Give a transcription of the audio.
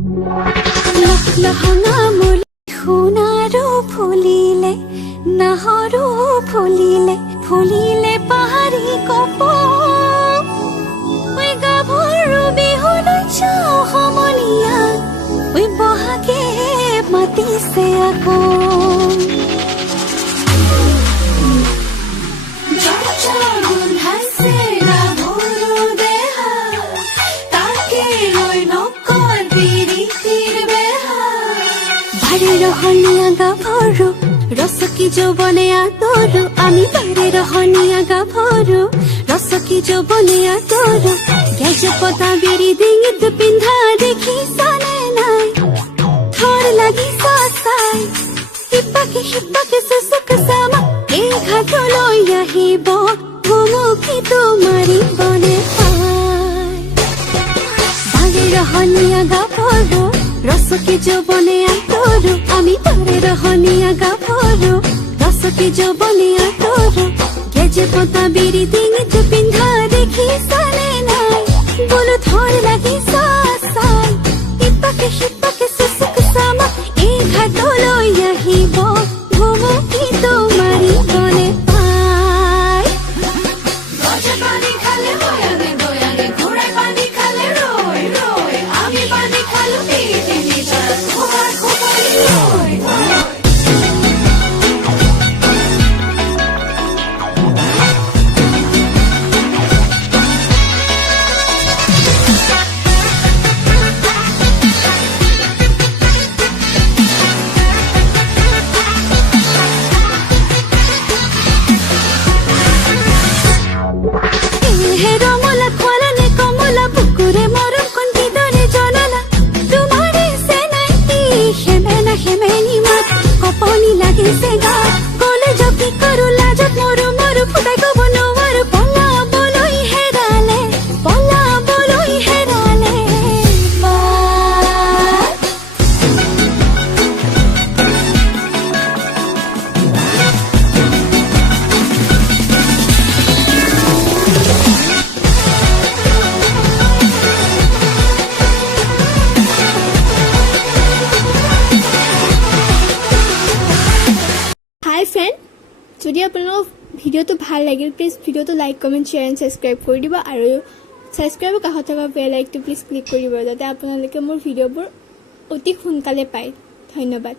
লহলহঙা মুলি সোণাৰো ফুলিলে নাহৰো ফুলিলে ফুলিলে পাহাৰী কপৌ ঐ গাভৰু বিহুলৈ যাওঁ সমনীয়া ঐ বহাগে মাতিছে আকৌ ৰহনিয়া গাভৰু ৰসকি যৌবনে আদৰো আমি বাৰে ৰহনিয়া গাভৰু ৰসকি যৌবনে আদৰো গেজপতা বিৰি ডিঙিত পিন্ধা দেখিছানে নাই থৰ লাগিছা চাই হিপাকে চুচুক চামা এই ঘাটলৈ আহিব ভুমুকি তোমাৰিবনে পাই বাৰে ৰহনিয়া গাভৰু ৰসকি যৌবনে আদৰো আমি বাৰে ৰহনিয়া গাভৰু ৰসকি যৌবনে আদৰো গেজপতা বিৰি ডিঙিত পিন্ধা দেখিছানে নাই বোলো থৰ লাগিছা চাই হিপাকে চুচুক চামা এই ঘাটলৈ আহিব ভুমুকি তোমাৰিবনে পাই গজা পানী খালে বয়াগে ঘোঁৰাই পানী খালে ৰৈ ৰৈ আমি পানী খালো যদি আপোনালোক ভিডিওটো ভাল লাগিল প্লিজ ভিডিওটো like comment share and subscribe কৰি দিব আৰু সাবস্ক্ৰাইবৰ কাষত থকা বেল আইকনটো প্লিজ ক্লিক কৰি দিব যাতে আপোনালোকে মোৰ ভিডিওবোৰ অতি সোনকালে পায় ধন্যবাদ।